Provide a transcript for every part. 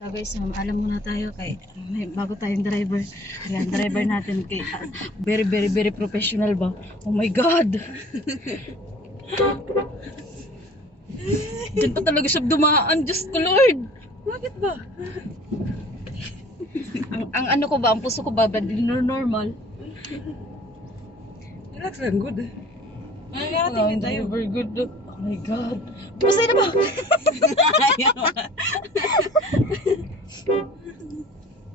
So guys, alam muna tayo kay may bago tayong driver. Yan, driver natin kay very very very professional ba? Oh my god. Diyan pa talaga siya dumaan, Diyos ko Lord. Bakit ba? ang ano ko ba, ang puso ko ba, normal. Relax lang, good. Nangarating din tayo. Very good. Oh my god. Masaya na ba?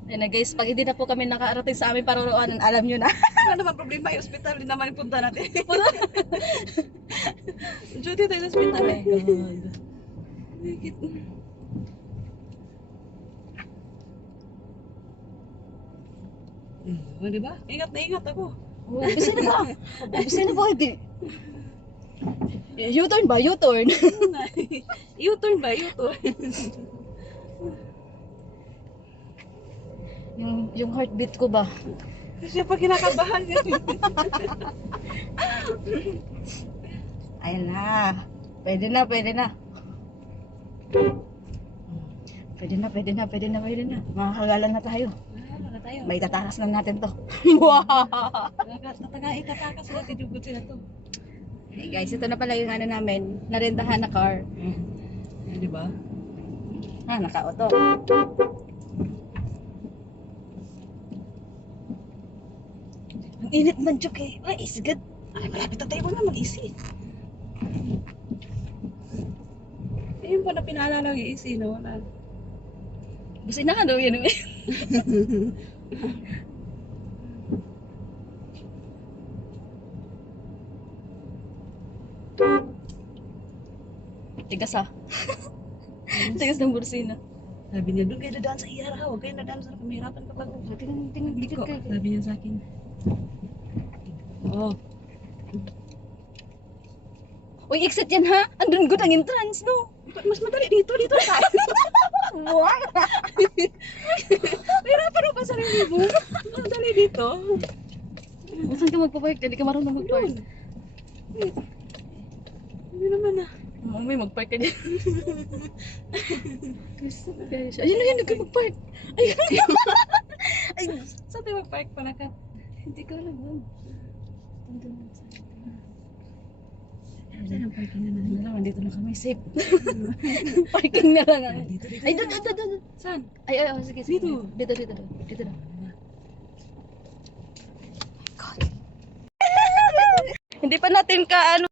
Ayan na guys, pag hindi na po kami nakarating sa aming paroroonan, alam nyo na. Wala naman problema, yung hospital din naman yung punta natin. Duty tayo sa hospital eh. Oh, di ba? Ingat na ingat ako. Bisa na ba? Bisa na ba? U-turn ba? U-turn? U-turn ba? U-turn. yung heartbeat ko ba? Kasi pag kinakabahan yan. Ayun na. Pwede na, pwede na. Pwede na, pwede na, pwede na, pwede na. Makakagalan na tayo. Wala tayo. May tatakas lang natin to. Itatakas natin yung good sila to. Hey guys, ito na pala yung ano namin, narentahan na car. Di ba? Ah, naka-auto. Ang init man, Chuk eh. Ay, is good. Ay, malapit na tayo na mag-isi. Ayun pa na pinaalala yung isi, no? Wala. Basta na ka daw yan eh. Tigas ah. Tigas ng bursina. Sabi niya, doon kayo dadaan sa IRA, huwag kayo dadaan sa kamahirapan kapag Tingnan, dikit kayo. sabi niya sa akin. Oo. Uy, exit yan ha? Andun good ang entrance, no? Mas madali dito tayo. Wow! Mahirapan ako sa sarili mo. Mas madali dito. Saan ka magpapark? Hindi ka marunong magpark. Hindi naman ah. May magpark ka dyan. Ayun na yun, nagka magpark. Ayun na yun. Ay, Saan tayo mag-park pala ka? hindi ka alam. Saan ang parking na Ano lang, dito na kami, safe. Parking na lang. Dito. Ay, doon. Saan? Ay, sige. Dito. Dito na. God. Hindi pa natin ka, ano,